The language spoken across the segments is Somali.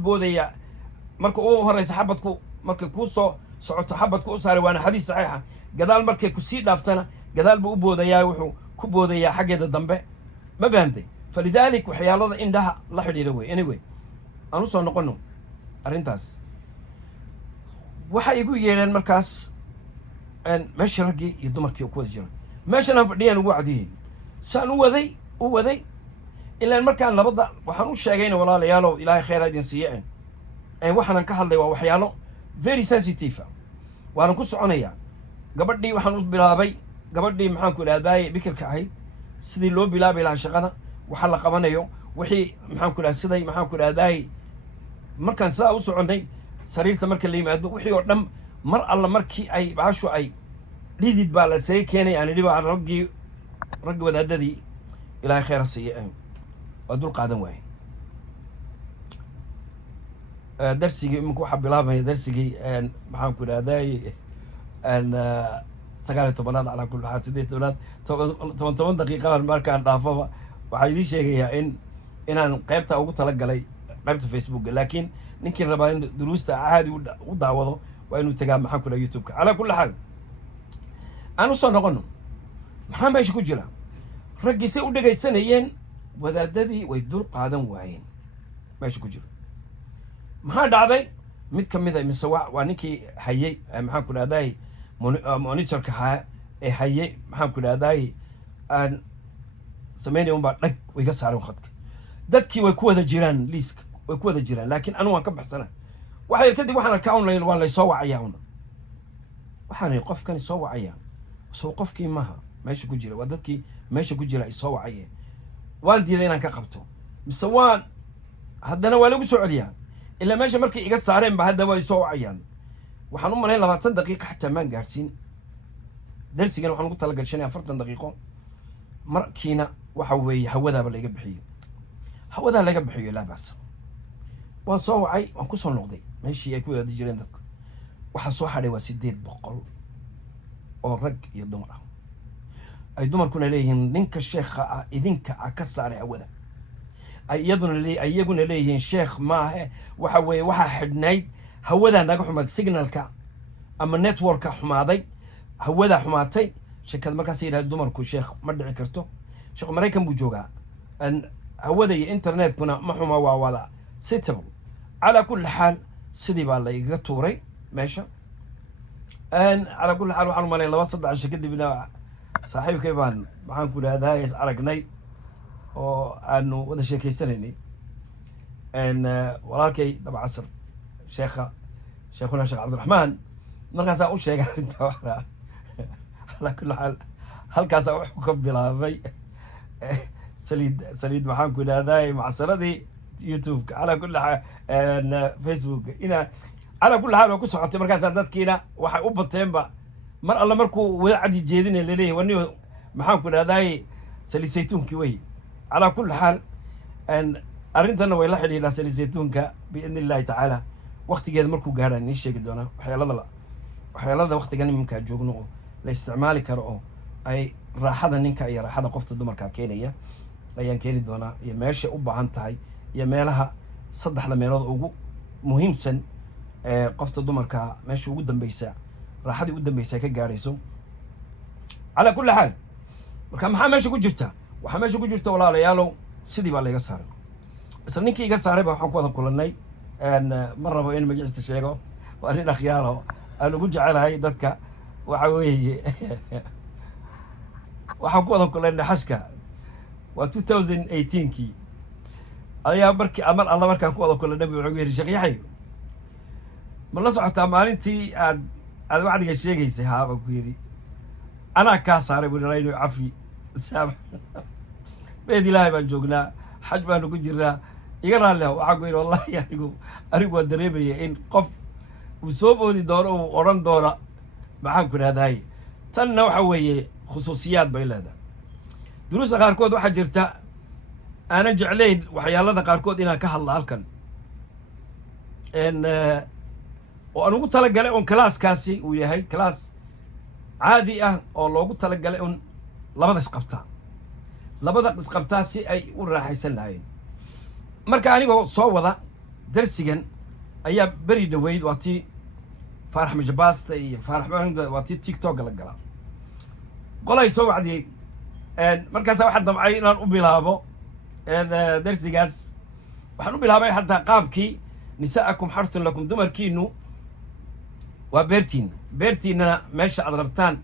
بوديا مركو هو رئيس حبتكو مركو كوسو سعوت حبتكو صار وانا حديث صحيحة قدال مركو كسيد لافتنا قدال بوديا وحو كبوديا حاجة الضنبة ما فهمتي فلذلك وحيالله عندها الله حديروي anyway أنا صار نقولنا أرنتاس waxay igu yeeleen markaas meesha raggii iyo dumarkii ku wada jira meeshan aan fadhiyaan ugu cadiyay saan u waday ilaa markaan labada waxaan u sheegayna walaalayaalow ilaahay khayr idin siiyeen waxaan ka hadlay waa waxyaalo very sensitive waan ku soconayaa gabadhii waxaan u bilaabay gabadhii maxaan ku ilaaday bikirka ahayd sidii loo bilaabay lahaa shaqada waxa la qabanayo wixii maxaan ku ilaaday siday maxaan ku ilaaday markaan saa u soconay sariirta marka la yimaado wixii oo dhan mar alla markii ay baashu ay dhidid baa la say keenay aan dhiba raggii wadaadadii ilaahay khayr siiyay waa dul qaadan waayay darsigii iminku waxa bilaabay darsigii maxaan ku ilaaday 19 على كل حال 8 دقيقة markaan dhaafaba waxa idin sheegayaa inaan qaybta ugu tala galay qaybta Facebook laakiin ninkii rabaa in duruusta caadi u daawado waa inuu tagaa maxaan ku leeyahay YouTube-ka ala kulli xaal aanu soo noqono maxaa meesha ku jira raggii si u dhagaysanayeen wadaadadii way dul qaadan waayeen meesha ku jira maxaa dhacday mid ka mid ah mise waa ninkii hayay maxaan ku leeyahay monitorka ee hayay maxaan ku leeyahay aan sameynay un baa dhag way ka saareen khadka dadkii way ku wada jiraan liiska way ku wada jiraan laakiin anu waan ka baxsana waxay kadib waxaan arkaa online waa la soo wacayaa waxaan qofkan soo wacayaa soo qofkii maaha meesha ku jira waa dadkii meesha ku jira ay soo wacayeen waan diiday inaan ka qabto mise waan haddana waa lagu soo celiyaa ilaa meesha markay iga saareen ba hadda way soo wacayaan waxaan u malayn 20 daqiiqo xataa maan gaarsiin darsigan waxaan ugu talagashay 40 daqiiqo markiina waxa weeye hawadaaba laga bixiyo hawada laga bixiyo la baas waan soo wacay waan ku soo noqday meeshii ay ku wada jireen dadku waxa soo xaday waa 800 oo rag iyo dumar ah ay dumarkuna leeyihiin ninka sheekha ah idinka ka saaray hawada ay iyaguna leeyihiin sheekh maahe waxa weeye waxa xidhnayd hawada naga xumaad signalka ama networka xumaaday hawada xumaatay shirkad markaas yiraahdo dumarku sheekh ma dhici karto sheekh Mareykan buu joogaa hawada iyo internetkuna ma xuma waa wada sitable على كل حال سيدي بالله يقطوري ماشي على كل حال وحنا مالين لو صدع شكدي بنا صاحب كيفان معان كل هذا يسألقني او انه ودا شيء كيسنني وراكي طبعا عصر شيخنا الشيخ عبد الرحمن مركز اقول شيء انت على كل حال هل كاسا وحكم بلا في سليد معان كل هذا مع سردي يوتيوب على كل حال فيسبوك هنا على كل حال وكو سocotay markaas dadkiina waxay u bateen ba mar alla markuu wadaacadi jeedinay leeyahay wani maxaan ku dhaaday salisaytuunki way على كل حال arintana way la xidhiidha salisaytuunka biidnillahi taala waqtigeeda markuu gaaraan in sheegi doona waxyaalada waqtigan imka joogno la isticmaali karo oo ay raaxada ninka iyo raaxada qofta dumarka keenaya ayaan keeni doona iyo meesha u baahan tahay iyo meelaha saddexda meelood ugu muhiimsan qofta dumarka meesha ugu dambaysa raaxadii ugu dambaysa ka gaarayso ala kulli xaal marka maxaa meesha ku jirta waxa meesha ku jirta walaalayaalow sidii baa laga saaray isla ninkii iga saaray baa waxaan ku wada kulanay ma rabo in magaciisa sheego waa nin akhyaaro aan ugu jecelahay dadka waxa weeye waxaan ku wada kulanay xashka waa 2018kii ayaa markii amal alla markaan ku wada kulanay wuxuu yiri sheekh Yaxay ma la socotaa maalintii aad wacdiga sheegaysay haaba ku yiri ana ka saaray buulayno cafi saab beed ilaahay baan joognaa xaj baan ugu jiraa iga raali waxa ku yiri wallahi anigu waan dareemaya in qof uu soo boodi doono oo oran doona maxaan ku raadahay tanna waxa weeye khusuusiyaad bay leedahay duruusa qaarkood waxa jirta أنا جعلين وحيالنا قاركود إنا كهلا هالكن وأنا قلت لك قال كلاس كاسي ويا هاي كلاس عادي أو لو قلت لك قال لبض سقبتها لبض سقبتها سي أي وراح يسلهاين مركا أنا صوّدا درسيجن أيا بري دويد واتي فرح مجباست فرح واتي تيك توك لقلا قلا يسوي عادي إن مركز واحد معي إن أبيلابو إن درسيجاز وحنو بيلابي حتى قابكي نساءكم حرث لكم دمر كينو وبيرتين أنا ماشي أضربتان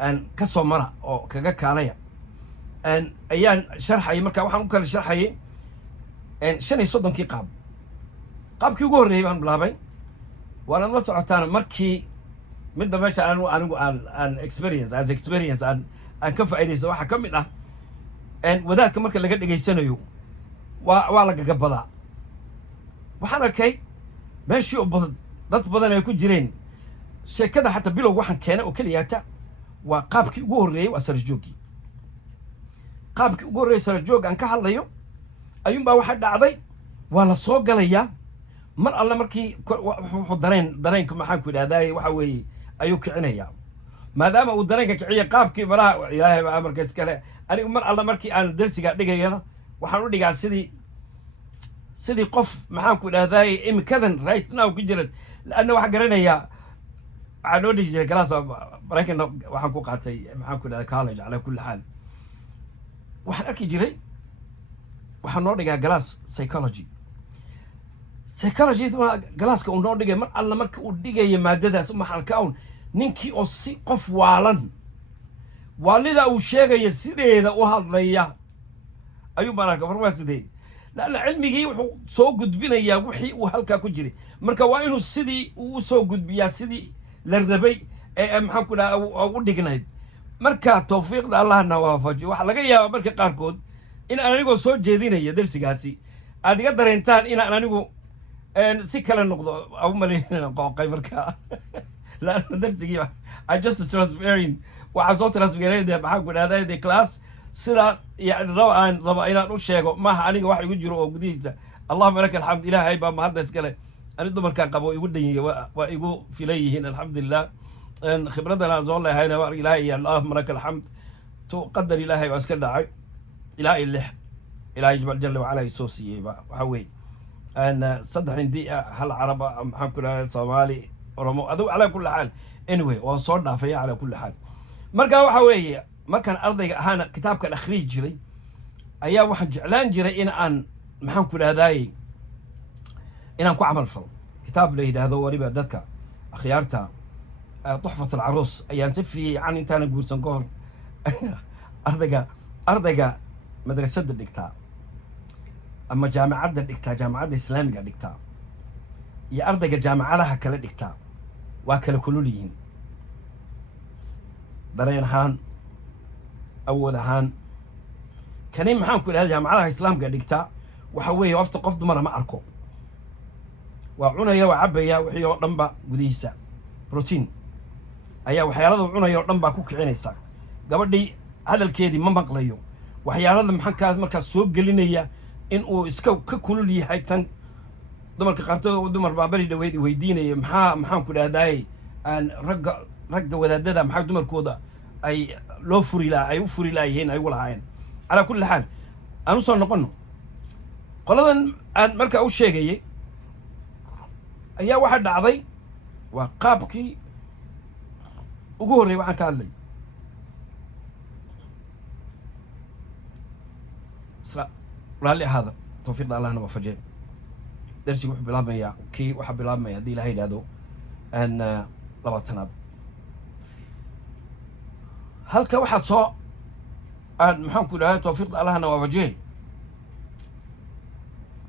أن كسو مرة أو كجا كاليا أن أيان شرحي مركا وحنا ممكن شرحي أن شنو يصدم كي قاب كي يقول ريبان بلابي وأنا الله سبحانه مركي من ده ماشي أنا experience أن كيف أيدي سواء كم منه أن وذاك مركا اللي قد جيسنا يو وعلى جبلا وحنا كي ماشي ضد بدنا يكون جيرين شيء كذا حتى بلو واحد كان وكلياته وقابك يقول ري وسرجوجي قابك يقول ري سرجوج أن كهاليو أيوم بقى واحد عضي ولا صوت قليا مر الله مركي درين كم حكوا هذا وحوي أيوك عنيا ما دام ودرين كعية قابك برا إلهي بقى مركز كله أنا مر الله مركي أنا درسي قاعد دقيقة وحنودي قاعد سيدي قف محاكوا هذا إم كذا رايتنا وكجرت لأنه واحد قرينا عنودي كلاس لكن waxaan ku qaatay maxaan ku dhahay college على كل حال waxaan arki jiray waxaan noo dhigaa glass psychology glasska uu noo dhigay mar alla marka uu dhigayo maadadaas maxalka awn ninkii oo si qof waalan waalida uu sheegay sideeda u hadlaya ayuu markaa farmaaside la cilmigii wuxuu soo gudbinayaa wixii uu halka ku jiray marka waa inuu sidii uu soo gudbiyaa sidii la rabay maxaan ku dhahay u dhignayd marka tawfiiqda allahna waafajiyo waxa laga yaabaa marka qaarkood in aan anigu soo jeedinayo darsigaasi aad iga dareentaan in aan anigu si kale noqdo aw maleeyna qooqay marka la darsigii I just transferring waxa soo transferayda maxaan ku dhahay the class sida يعني ربا إنا نشيء ما aniga wax igu jiro oo gudihiisa اللهم لك الحمد إلهي با ما هذا إسكاله أنا دمر كان قبوا يقول لي ويقول في ليه هنا الحمد لله إن خبرتنا زول هاي أنا إلهي اللهم لك الحمد تقدر إلهي وأسكال داعي إلهي إلهي جل وعلا يسوسي وحوي أن صدق عندي هل عربة محمد صومالي ورمو أذو على كل حال anyway وصورنا فيها على كل حال مرقا وحوي markaan ardayga ahaana kitaabka akhriij jiray ayaa waxaan jeclaan jiray in aan maxaan ku dhahdaay inaan ku amal falo kitaab la yiraahdo wariba dadka akhyaarta tuhfat al-arus ayaan si fiican intaan guursan ka hor ardayga madrasada dhigtaa ama jaamacadda dhigtaa jaamacadda islaamiga dhigtaa iyo ardayga jaamacadaha kala dhigtaa waa kala kululyihiin dareen ahaan أول هان كنيم محام كل هذا جامعة الإسلام قاعد يكتا وحويه وقت قف دمرة ما أركو وعنا يا وعبيا وحيا رنبا قديسة بروتين أيا وحيا رضا وعنا يا رنبا كوك عينيسا قبل دي هذا الكيدي ما بقليو وحيا رضا محام كاز مركز سوق قلنا إن أو إسكو ككل لي هايتن دمر كقرطو ودمر بابري دويدي ويديني محام كل هذاي أن رجع وذا محام دمر كودا أي لو فريلا أي فريلا يهين أي ولا عين على كل حال أنا صار نقولنا قلنا أن مركا أول شيء جاي أي واحد عضي وقابكي وجوري واحد قال لي سلا رالي هذا توفيق الله أنا وفجأة درسي وحب الله ما يا كي وحب الله ما يهدي له هيدا أن لبعتنا halka waxa soo aan maxaan ku dhahay tawfiiq allahna waa wajay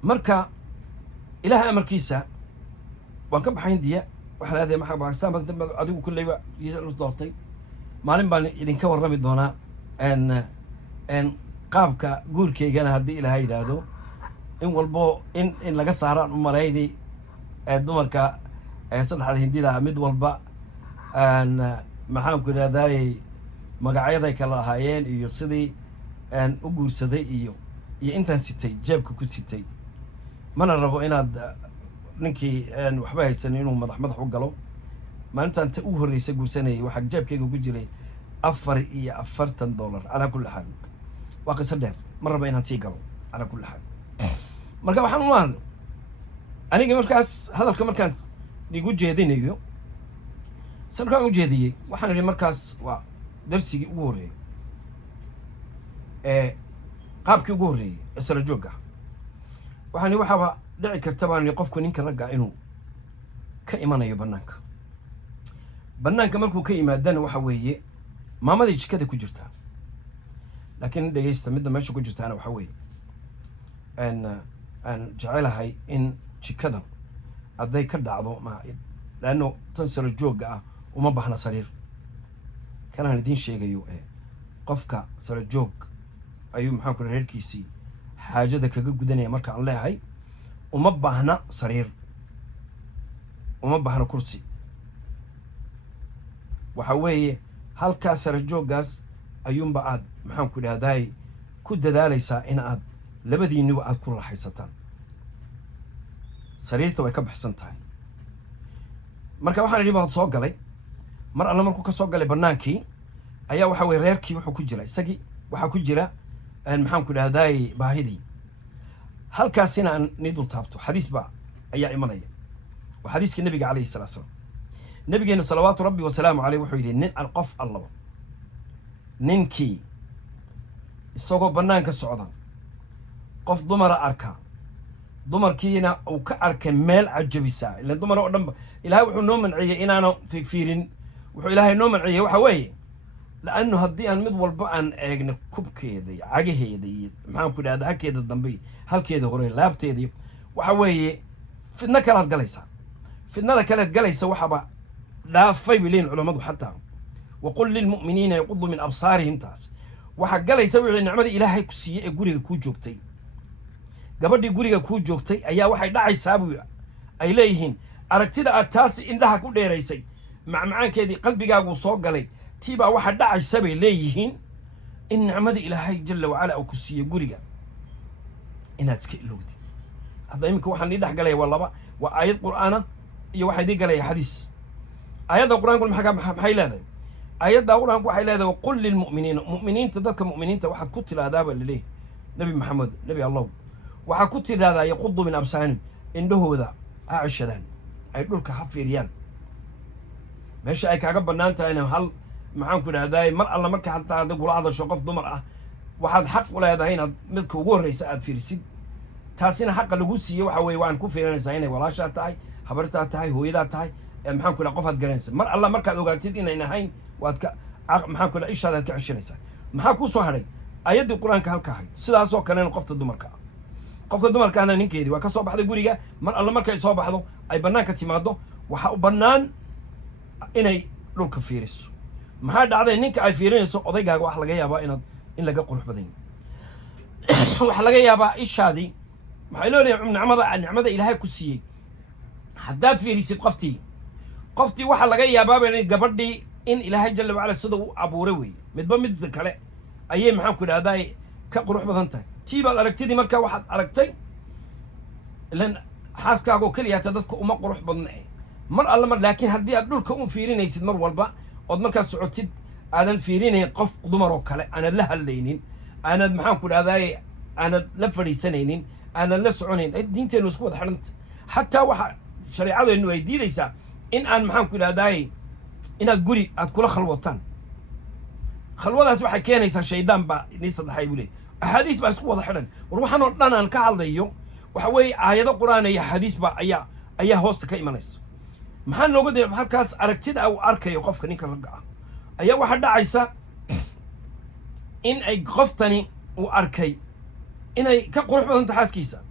marka ilaaha amarkiisa waan ka baxayn diya waxa leedahay maxaa baaxsan adigu kullayba diisan doortay maalin baan idin ka warrami doonaa en qaabka guurkeygana haddii ilaahay yiraahdo in walbo in laga saaraan u maleeyay dumarka saddexda hindida mid walba maxaan ku dhahay magacyada kala ahaayeen iyo sidii aan u guursaday iyo intaan sitay jeebka ku sitay mana rabo inaad ninkii waxba haysan inuu madax u galo maalintan ta u horeysay guursanay waxa jeebkayga ku jiray $44 ala kulli xaal waa qisar dheer ma rabo inaan sii galo ala kulli xaal marka waxaan u maan aniga markaas hadalka markaan igu jeedinayo sanadkaan u jeediyey waxaan idhi markaas waa darsigii ugu horreeyey qaabkii ugu horreeyey isla joogga waxaan waxaaba dhici karta baan idhi qofku ninka ragga inuu ka imanayo bannaanka markuu ka yimaadana waxa weeye maamadii jikada ku jirtaa laakiin dhegeysta midda meesha ku jirtaana waxa weeye aan jecelahay in jikada hadday ka dhacdo laanno tan sala joogga ah uma baahna sariir kanaan idiin sheegayo qofka sala joog ayuu maxaan ku reerkiisii xaajada kaga gudanaya marka aan leeyahay uma baahna sariir uma baahna kursi waxa weeye halkaa sala jooggaas ayuunba aad maxaan ku idhahdaay ku dadaalaysaa in aad labadiinniba aad ku raaxaysataan sariirta way ka baxsan tahay marka waxaan idhi baad soo galay mar alla markuu ka soo galay bannaankii ayaa waxa weye reerkii wuxuu ku jira isagii waxaa ku jira maxaan ku idhahdaay baahidii halkaasina aan nii dul taabto xadiis baa ayaa imanaya waa xadiiskii nabiga calayhi salatu salaam nabigeena salawaatu rabbi wasalaamu caleyh wuxuu yidhi nin qof allaba ninkii isagoo bannaanka socda qof dumara arka dumarkiina uu ka arkay meel cajabisa ilaan dumar oo dhanba ilaahay wuxuu noo manciyey inaanu fiirin wuxuu ilaahay noo manciyey waxa weeye laannu haddii aan mid walba aan eegno kubkeeda iyo cagaheeda iyo maxaan ku idhahda halkeeda dambe halkeeda hore laabteeda iyo waxa weeye fidno kalead galaysaa fidnada kalead galaysa waxaba dhaafay bay leeyihin culammadu xataa waqul lilmu'miniina yaquduu min absaarihim taas waxaa galaysa wixii nicmadii ilaahay ku siiyey ee guriga kuu joogtay gabadhii guriga kuu joogtay ayaa waxay dhacaysaa buu ay leeyihiin aragtida aad taasi indhaha ku dheeraysay macmacaankeedii qalbigaaguu soo galay tiibaa waxaa dhacaysa bay leeyihiin in nicmadii ilaahay jalla wacala uu ku siiyey guriga inaad iska ilowdid hadda iminka waxaan ii dhex galaya waa laba waa aayad qur'aana iyo waxaa idii galaya xadiis aayadda qur'aanku maxay leedahay aayadda qur'aanku waxay leedahay waqul lilmu'miniina mu'miniinta dadka mu'miniinta waxaad ku tidhaahdaaba laleeyahay nebi maxamed nebi allah waxaa ku tidhaahdaa yaqudu min absaanim indhahooda ha ceshadaan ay dhulka ha fiiriyaan meesha ay kaaga bannaan tahayna hal maxaan ku idhahdaay mar alla marka hataa hadday kula hadasho qof dumar ah waxaad xaq u leedahay inaad midka ugu horreysa aad fiirisid taasina xaqa lagu siiyey waxa weeye waan ku fiirinaysaa inay walaashaa tahay habartaa tahay hooyadaa tahay maxaan ku idhaha qof aad garanaysa mar alla markaad ogaatid inayn ahayn waad ka maxaan ku idhaha ishaadaad ka ceshanaysaa maxaa kuu soo hadhay ayaddii qur-aanka halka ahayd sidaasoo kalena qofta dumarka ah qofka dumarkaana ninkeedii waa ka soo baxday guriga mar alla markay soo baxdo ay bannaanka timaado waxaa u bannaan inay dhulka fiiriso maxaa dhacday ninka ay fiirinayso odaygaaga waxa laga yaabaa in laga qurux badan yahay waxaa laga yaabaa ishaadii maxay leedahay nicmada ilaahay ku siiyey haddaad fiirisid qoftii waxaa laga yaabaaba gabadhii in ilaahay jalla wacala sida u abuuray weeye midba midda kale ayay maxaan ku idhahdaa ka qurux badan tahay tii baad aragtidii markaa waxaad aragtay ilan xaaskaagoo keliya hata dadka uma qurux badna mar alla mar laakiin haddii aad dhulka u fiirinaysid mar walba ood markaad socotid aadan fiirinayn qof dumar oo kale aanad la hadlaynin aanad maxaan ku idhahdaay aanad la fadhiisanaynin aanad la soconayn diinteennu isku wada xidhanta xataa waxa shareecadeennu ay diidaysaa in aan maxaan ku idhahdaay inaad guri aad kula khalwataan khalwadaas waxay keenaysaa shaydaan baa nii saddexay buu leey axaadiis baa isku wada xidhan war waxaan oo dhan aan ka hadlayo waxa weeye aayado qur'aan iyo axaadiis baa ayaa hoosta ka imanaysa maxaa nooga daya halkaas aragtida uu arkayo qofka ninka ragga ah ayaa waxaa dhacaysa in ay qoftani uu arkay inay ka qurux badanta xaaskiisa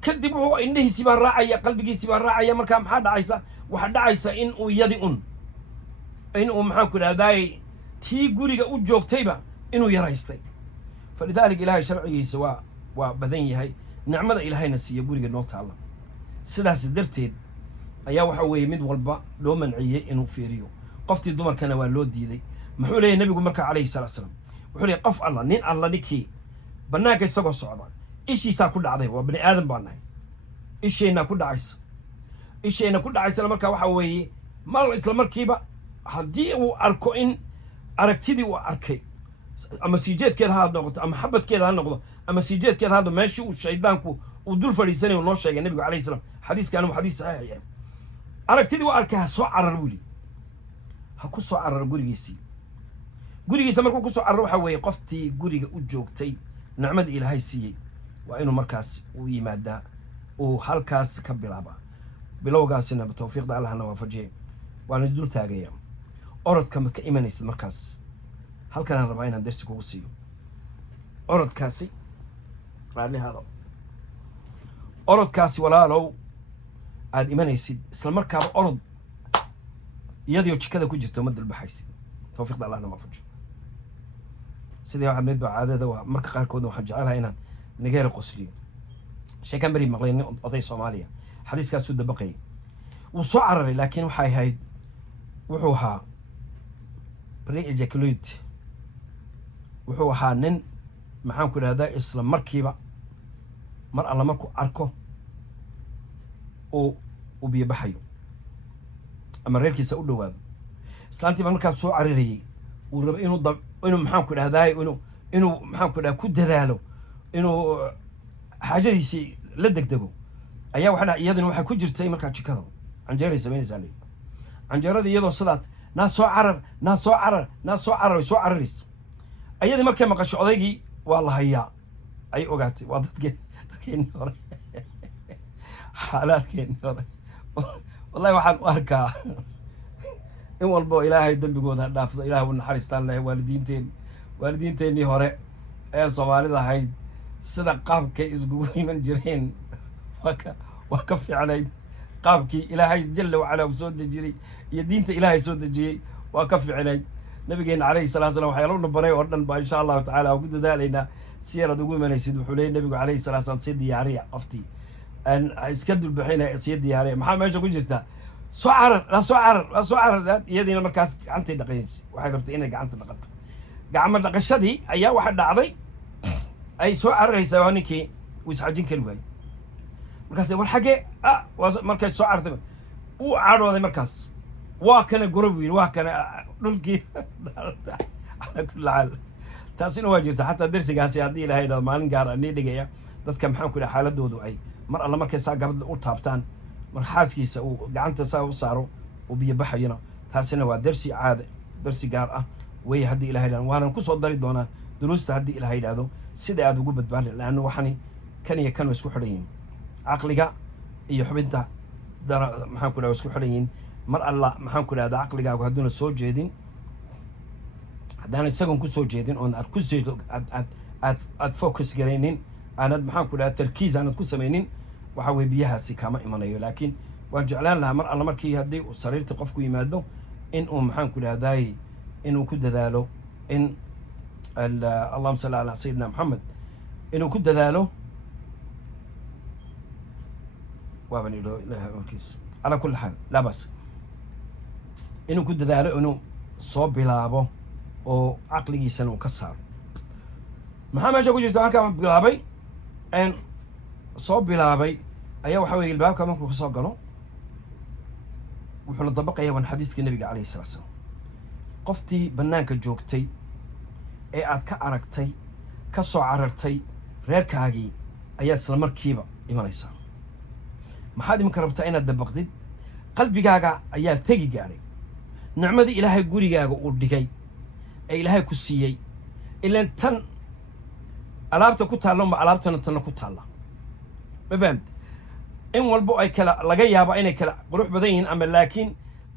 kadib wuxuu indhihiisii baa raacaya qalbigiisii baa raacaya markaa maxaa dhacaysa waxaa dhacaysa in uu yadi in uu maxaan ku idhahdaay tii guriga u joogtayba inuu yaraystay falidaalika ilaahay sharcigiisa waa badan yahay nicmada ilaahayna siiya guriga noo taalla sidaas darteed ayaa waxa weeye mid walba loo manciyey inuu fiiriyo qoftii dumarkana waa loo diiday muxuu leeyahy nabigu markaa calayhi salatu salaam wuxuu leeyahy qof alla nin alla ninkii bannaanka isagoo socda ishiisaa ku dhacday waa bani aadan baa nahay isheenna ku dhacaysa markaa waxa weeye isla markiiba haddii uu arko in aragtidii uu arkay ama siijeedkeeda ha noqoto ama xabadkeeda ha noqdo ama siijeedkeeda ha noqdo meeshii uu shaydaanku ودول فريساني ونوشة النبي عليه السلام حديث كانوا حديث صحيح يعني أركتدي وأركها سوء عررولي هكو سوء عررولي يسي قولي سمركو كسو عروح وي قفتي قولي وجوجتي نعمد إلى هاي سي وإنه مركز ويمادا وهالكاس كبلابا بلوغاسنا بتوفيق ده الله نوافجي وأنا جدول تاجيا أرد كم كإيمانيس المركز هل كان ربعين درس كوسيو أرد كاسي راني هذا أرد كاسي ولا لو عاد إيمانيس إسلام مركب أرد يديو كذا كوجته مد البحيس توفيق ده الله نوافجي سيدي عمد بعادة ومركز قاركود وحجعلها هنا نجير قصري شيء كان بري مغلين قضية صومالية حديث كان سود بقي وصعر لكن وحي هاي وحوها بري إجاكلويد وحوها نن محام كل هذا إسلام مركبة مر الله مركو أركو وبيبحيو أما ريركي سأقول له هذا إسلامتي مركب صعر ري ورب إنه محام كل هذا إنه محام كل كود ذاله إنه حاجة يسي لدك دقو أيها وحنا يدنا وحنا كجرتي مركب شكله عن جاري سبعين سالي عن جاري يدو صلاة ناس عرر ناس عرر ناس عرر وسوا عرريس أيها مركب مقاش عضيجي والله هيا أي وقعت وضد كين حالات كين والله وحن أركا إن والبو إلهي الدم بيقول هذا دافض إلهي والنحرستان له والدين تاني هراء أي صومالي ذا هاي صدق قاب كي إزقوي من جرين وكفي علي قاب كي إلهي جل وعلا وسود جري يدينت إلهي سود جري وكفي علي نبينا عليه الصلاة والسلام وحيالون نبري وردن إن شاء الله تعالى وقد ذلك سيرة دقوي من يسيد وحولين النبي عليه الصلاة والسلام سيد ياري قفتي أن اسكدوا البحين سيد ياري محمد إيش أقول جرتا سعر يدينا مركز عنتي دقيس وحي ربطينا قعنت نقط قعمل نقشدي أيها واحد عضي أي سعر يسووني كي ويسحجين كلوي مركز والحاجة مركز سعر ثمن وعرض هذا مركز واكن قربي واكن نلقي على كل حال تاسين واجرت حتى درس قاسي هذه لهي ما نقار أني دقيقة ضد حام كل حالة دودو أي مر الله مركز ساق قبل أوتابتان مرحاسكيس وقعنت ساو صاروا وبيبحينا تاسين ودرسي عاد درسي قارة وهي هدي إلى هيدا وأنا كوسو دري دونا دروس هدي إلى هيدا هذا سيدا أدو قبض بالي لأنه وحني كانوا يسكو حريين عقلك يحبنته در محام كنا يسكو حريين مر الله محام كنا هذا عقلك وهدون الصوت جيدين هدان السجن كوسو جيدين أن أركز أد فوكس جرينين أنا محام كنا تركيز أنا كوسو مينين وحوي بيها سكامة إيمانية لكن وجعلان لها مر الله مركي هدي وصرير تقفكوا يمادو إن محام كنا هذاي إنه كده ذاله إن اللهم صل على سيدنا محمد إنه كده ذاله وابني له الكيس على كل حال لا بس إنه كده ذاله إنه صوب بلابه أو عقلي سنو كسر محمد جاكو جرتان كمان بلابي إن صوب بلابي أيه وحوي الباب كمان كل خصاق قالوا وحنا طبق أيه حديث النبي عليه الصلاة والسلام قفتي بنانك جوجتي ee aad ka aragtay ka soo carartay reerkaagii ayaa isla markiiba imanaysaa maxaad iminka rabtaa inaad dabaqdid qalbigaaga ayaa tegi gaaray nicmadii ilaahay gurigaaga uu dhigay ee ilaahay ku siiyey ilaan tan alaabta ku taalo ma alaabtana tan ku taala ma fahamtid in walbo ay kala laga yaabo inay kala qurux badan yihiin ama laakiin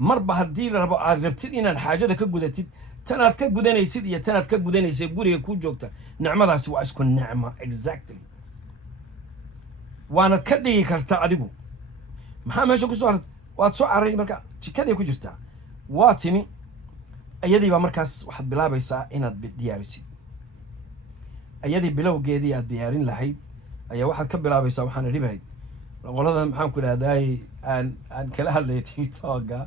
marba haddii la rabo aad rabtid inaad xaajada ka gudatid tanaad ka gudanaysid iyo tanaad ka gudanaysa guriga ku joogta nicmadaasi waa isku nicmo exactly waana ka dhigi kartaa adigu maxaa meesha ku soo waad soo caray marka jikadii ku jirtaa waa timi ayadii baa markaas waxaad bilaabaysaa inaad diyaarisid ayadii bilowgeedii aad diyaarin lahayd ayaa waxaad ka bilaabaysaa waxaan ribahay qolada maxaan ku idhahdaay aan kala hadlay tiktoka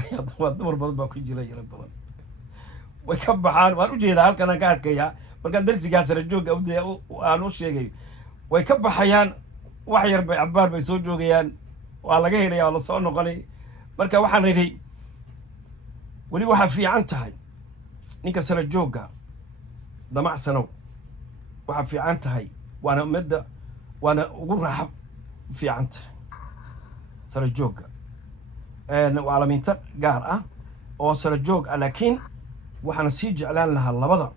ayaa dumar badan baa ku jira yara badan way ka baxaan waan u jeedaa halkan aan ka arkayaa markaan darsigaas rajoog aan u sheegay way ka baxayaan wax yar bay cabaar bay soo joogayaan waa laga helaya waa la soo noqonay marka waxaan leeyahay weli waxa fiican tahay ninka sara jooga damacsanow waxa fiican tahay waana umada وانا اقول راح في عنت سرجوج وعلى منطق قارة او سرجوج لكن وحنا سيج اعلان لها اللبضة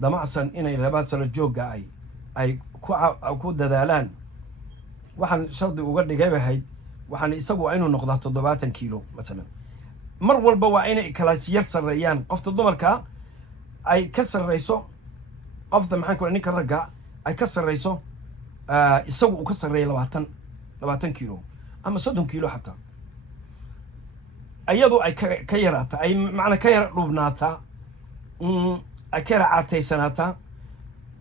دمعسن انay labaa سرجوج ay ku dadaalaan waxaan shardi uga dhigay bahayd waxaan isagu inuu noqdo 70 kiilo mesela mar walba waa inay kala yar sareeyaan qofta dumarka ay ka sareyso qofta maxaan ku ninka ragga ay ka sareyso isagu uu ka sareeyo 20 kiilo ama 30 kiilo hatta ayadu ay ka yaraata ay macna ka yar dhubnaata ay ka raacaysanata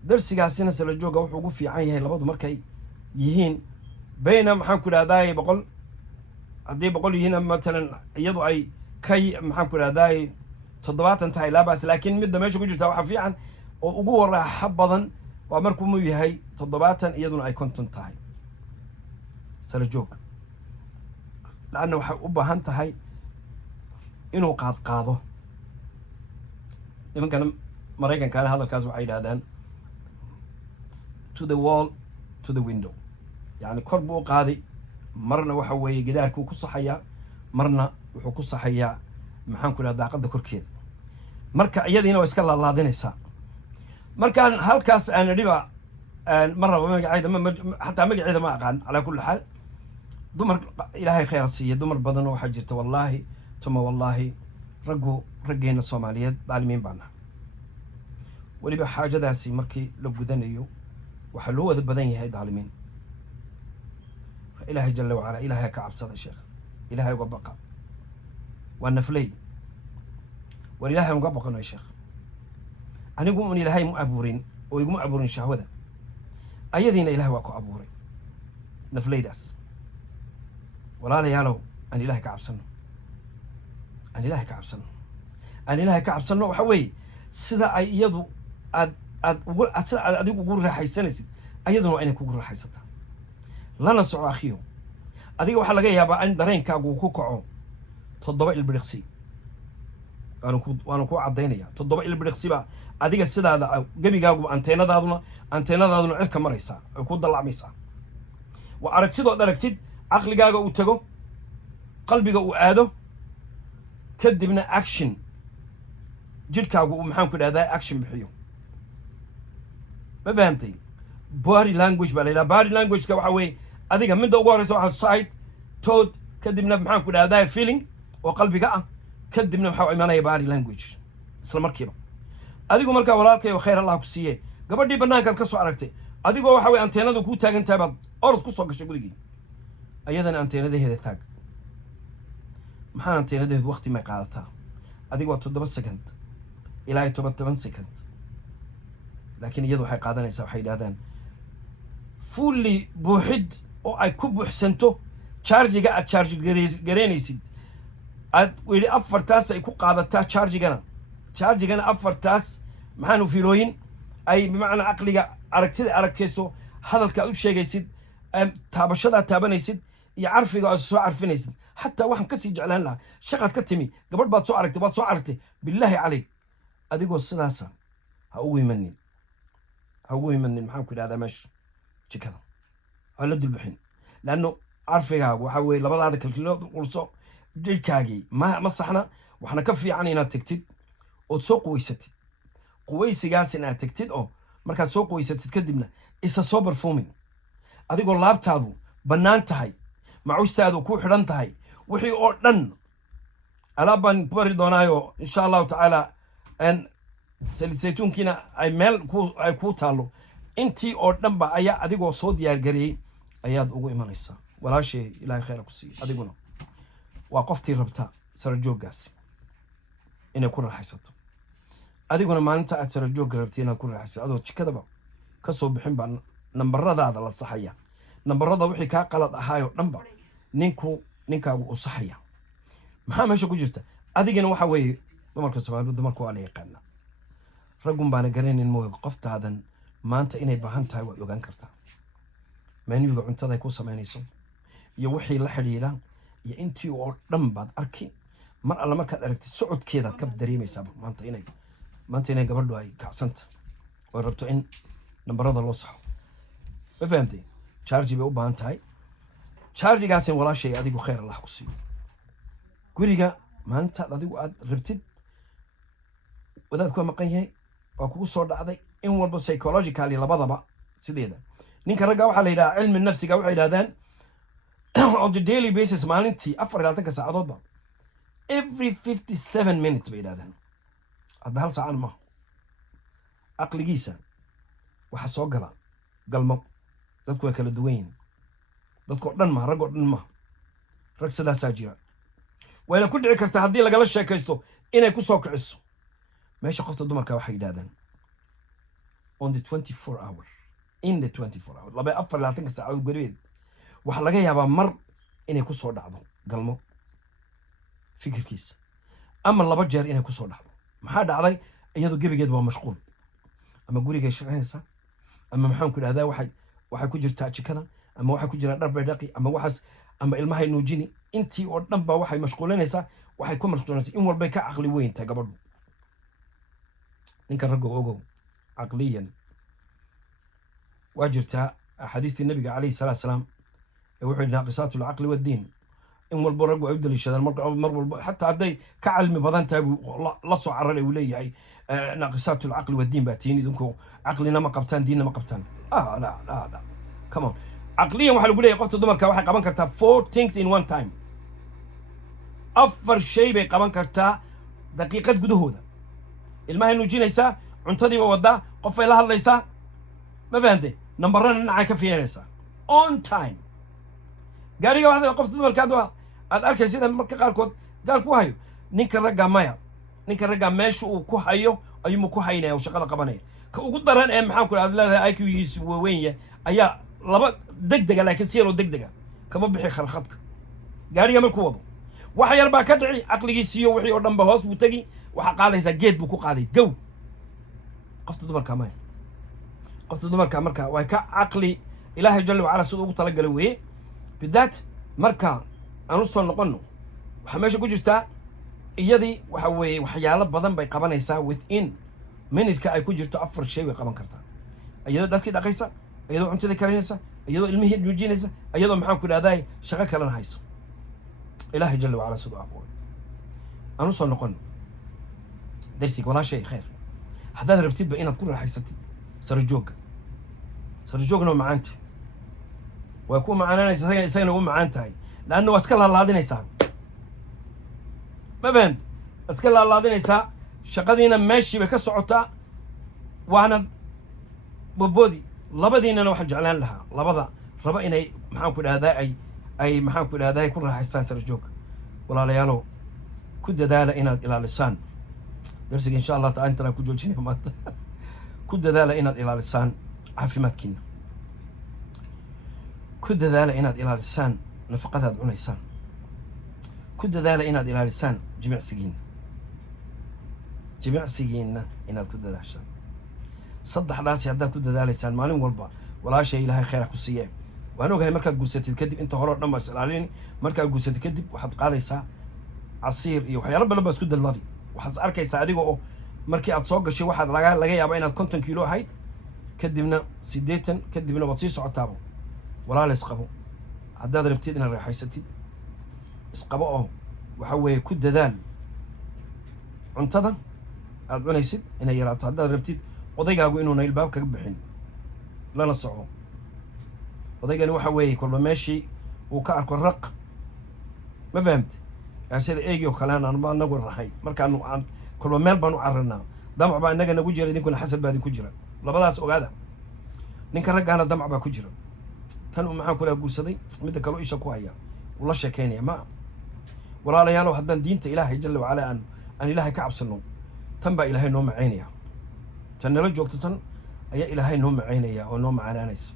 darsigaasina Sarajooga wuxuu ugu fiican yahay labadu markay yihiin bayna maxaan ku raadaay 100 hadii 100 yihiin مثلا iyadu ay kay maxaan ku raadaay 70 tahay laabas laakiin mid meesha ku jirta waxa fiican oo ugu waraaxa badan waa markuu mu yahay 70 iyaduna ay 50 tahay Sarajooga laana waxa u baahan tahay inuu qaado nimankan Mareykanka hadalkaas waxay yiraahdaan to the wall to the window يعني كربو قاضي مرنا وحوي جداركو كصحيا مرنا وحو كصحيا محن كل هذا قد كركيد مركا يدينا واسكال الله دينيسا مركا هالكاس انا ريبا مره ما قاعد حتى ما قاعد ما اقان على كل حال دمر الهي خير السيه دمر بدن وحجرته والله ثم والله رجينا الصوماليات ظالمين بعنا ولي حاجه داسي مركي لو غدنيو waxa loo wada badan yahay daalimiin ilaahay jalla wa ala ilaahay ka cabsada sheekh ilaahay uga baqa wa naflay wa ilaahay uga baqano sheekh anigu in ilaahay mu abuurin oo igu mu abuurin shahwada ayadiina ilaahay waa ku abuuray naflaydaas walaalayaalow aan ilaahay ka cabsano aan ilaahay ka cabsano aan ilaahay ka cabsano waxa weeye sida ay iyadu adigu ugu raaxaysanaysid ayaduna waa inay kugu raaxaysataa lana soco akhiyo adiga waxa laga yaabaa in dareenkaagu ku kaco 7 ilbiriqsi waanu ku cadeynaya 7 ilbiriqsi ba adiga sidaada gabigaagu anteenadaaduna cirka maraysa ay ku dalacmaysa wa aragtid aqligaaga uu tago qalbiga uu aado kadibna action jidkaagu maxaan ku dhahdaa action bixiyo ما فهمتي body language بلا body language ka waxa way adiga mid ugu horeysa waxa side toad kadibna maxaan ku dhahdaa feeling oo qalbiga ah kadibna waxa imanaya body language isla markiiba adigu marka walaalkay oo khayr Allah ku siiye gabadhii banaanka ka soo aragtay adigu waxa way anteenadu ku taagan tahay baad orod ku soo gashay gurigii ayadana anteenadaheeda taag maxaan anteenadaheedu waqti ma qaadataa adigu waa 7 second ilaa 10 second لكن يدو حي قادنيسا waxay yiraahdaan fully buuxid oo ay ku buuxsanto charge-ga aad charge gareynaysid aad wili afartaas ay ku qaadataa charge-gana afartaas maxaan u fiilooyin ay bimacna aqliga aragtayso hadalka aad u sheegaysid taabashada taabanaysid iyo carfiga aad soo carfinaysid hatta waxaan ka sii jeclaan lahaa shaqad ka timi gabadh baad soo aragtay billahi calayk adigoo sidaas ha ugu imanin هو من محاك هذا مش كذا على الدلبحين لأنه عارفها وحوي لبعض هذا الكلام ورصو ديكاجي ما صحنا وإحنا كفي عنينا تكتب وتسوق ويستد قويس جالسنا تكتب أو مركز سوق ويستد كدبنا إسا صبر فومين هذا يقول لاب تاذو بنان تهاي معوش تاذو كو حران تهاي وحي أردن ألابان ببري دونايو إن شاء الله تعالى أن سيتون كنا أي مال أي كوتالو أنتي أردن با أيا أديكو صود يارجري أياد أقول إيمان إسا ولا شيء إلهي خير كسي أديكونا وقفتي ربطة سرجوج جاسي إن يكون راح يسطو أديكونا ما أنت أتسرجوج ربطي إن يكون راح يسطو أدو كذا با كسب بحين با نمبر هذا على الصحية نمبر هذا وحي كقلط أحايو نمبر نينكا وصحية محامي شو كجرته أديكنا وحوي دمرك السبب دمرك عليه قلنا رجل بان جرين إنه قفت هذا ما أنت إني بهانتها ويوجان كرتا ما نيجي عن تذا يكون سمانيسون يوحي لحريلا يا أنتي ورم بعد أركي ما الله ما كان أركت السعود كذا كف دريمي سبب ما أنت إني قبل له أي كعسنت وربطه إن نبرد الله صح ما فهمتي charge bay u baahan tahay charge-gaasina walaashay adigu khayr allah ku siiyo guriga maanta adigu aad rabtid wadaad ku maqan yahay waa kugu soo dhacday in walba psychologically labadaba sideeda ninka ragga waxa la yiraahdaa cilmi nafsiga waxay yiraahdaan on the daily basis maalintii 24 saacadoodba every 57 minutes bay yiraahdaan hadda hal saacan ma aqligiisa waxa soo gala galmo dadku way kala duwan yihiin dadku dhan ma rag oo dhan ma rag sidaas jira wayna ku dhici kartaa haddii lagala sheekaysto inay ku soo kiciso meesha qofta dumarka waxay yidhaahdaan on the 24 hour in the 24 hour laba 24 saacadood gurigeed waxa laga yaabaa mar inay ku soo dhacdo galmo fikirkiisa ama laba jeer inay ku soo dhacdo maxaa dhacday iyadoo gebigeed waa mashquul ama guriga shaqaynaysa ama maxaan ku dhahdaa waxay ku jirtaa jikada ama waxay ku jiraa dhar bay dhaqi ama waxaas ama ilmahay nuujini intii oo dhan ba waxay mashquulinaysaa waxay ku mashquulinaysaa in walbay ka aqli weyn tahay gabadhu ninka ragga ogow caqliyan waa jirtaa xadiistii nabiga calayhi salaatu salaam ee wuxuu yidhi naaqisaatu alcaqli waddiin in walba raggu ay u daliishadaan mar walba xataa hadday ka cilmi badan tahay buu la soo cararay uu leeyahay naaqisaatu alcaqli waddiin baa tihiin idinku caqlina ma qabtaan diinna ma qabtaan la come on عقليا waxaa lagu leeyahay qofta dumarka waxay qaban kartaa 4 things in one time afar shay bay qaban kartaa daqiiqad gudahooda ilmaha nuujinaysa cuntadiiba wada qof ay la hadlaysaa ma fahamtay nambarana dhinaca ka fiirinaysa on time gaariga waxda qofta dumarka aad arkaysid marka qaarkood daal ku hayo ninka ragga maya ninka ragga meesha uu ku hayo ayuu ku haynaya oo shaqada qabanaya ka ugu daran ee maxaan ku leedahay IQ-giisu weyn ayaa laba degdega laakiin si yar oo degdega kama bixi kharkhadka gaariga markuu wado waxa yar baa ka dhici aqligiisiyo wixii oo dhan ba hoos buu tagi waxa qaadaysa geed buu ku qaaday gow qofta dumarka marka way ka aqli ilaahay jalla wa ala sidoo ugu tala galay weeye bidaat marka aanu soo noqono waxa meesha ku jirta iyadii waxa weeye waxyaalo badan bay qabanaysaa within minute-ka ay ku jirto afar shay way qaban kartaa iyadoo dharkii dhaqaysa iyadoo cuntada karinaysa iyadoo ilmihii nuujinaysa iyadoo maxaan ku dhahday shaqo kalena haysa ilaahay jalla wa ala sidoo aqoon aanu soo noqon darsiga wala shay khair haddaad rabtidba inaad ku raaxaysatid sarjoogna macaanta way ku macaanaysaa isagana u macaan tahay laanna waa iska laalaadinaysaa ma fahant iska laalaadinaysaa shaqadiina meeshii bay ka socotaa waana boboodi labadiinana waxaan jeclaan lahaa labada raba inay maxaan ku dhahdaa ay maxaan ku dhahdaa ku raaxaystaan sarjoog walaalayaalow ku dadaala inaad ilaalisaan darsiga insha Allah ta'ala inta ku joojinay maanta ku dadaala inaad ilaalisaan caafimaadkiina ku dadaala inaad ilaalisaan nafaqadaad cunaysaan ku dadaala inaad ilaalisaan jimicsigiina inaad ku dadaashaan saddexdaasi haddaad ku dadaalaysaan maalin walba walaashay ilaahay khayr ku siiye waan ogahay markaad guursatid kadib inta hore oo dhan baa ilaalin markaad guursatid kadib waxaad qaadaysaa casiir iyo waxyaalo badan baa isku dalladi waxaad arkaysaa adiga oo markii aad soo gashay waxaad laga yaabaa inaad 50 kiilo ahayd kadibna 80 kadibna waad sii socotaaba walaal isqabo haddaad rabtid inaad raaxaysatid isqabo oo waxa weeye ku dadaal cuntada aad cunaysid inay yaraato haddaad rabtid odaygaagu inuuna ilbaab kaga bixin lana soco odaygani waxa weeye kolba meeshii uu ka arko raq ma fahamti sida eegyo kale aan anagu rahay markaanu aan kolba meel baan u carranaa damac baa inaga nagu jira idinkuna xasab baa idinku jira labadaas ogaada ninka raggaana damac baa ku jira tan uu maxaan kula guursaday midda kale isha ku haya wala sheekeynaya ma walaalayaalow haddaan diinta ilaahay jalla wa ala aan ilaahay ka cabsano tan baa ilaahay noo macaynaya tan nala joogto tan ayaa ilaahay noo macaynaya oo noo macaanaanaysa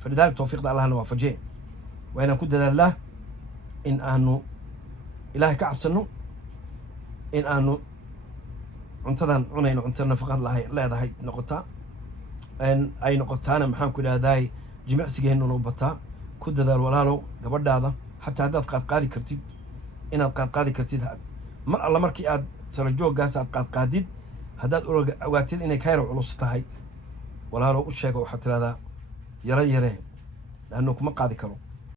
fadhidaalka tawfiiqda allahna waafajee waa inaan ku dadaalnaa in aanu ilaahay ka cabsano in aanu cuntadan cunayno cunto nafaqad leedahay noqotaa ay noqotaana maxaan ku idhahdaay jimicsigeennuna u bataa ku dadaal walaalow gabadhaada xataa haddaad qaadqaadi kartid inaad qaadqaadi kartid mar alla markii aad sara jooggaas aad qaadqaadid haddaad ogaatid inay ka yar culus tahay walaalow u sheega waxaad tidhahdaa يرى لأنه كما قاعد كلو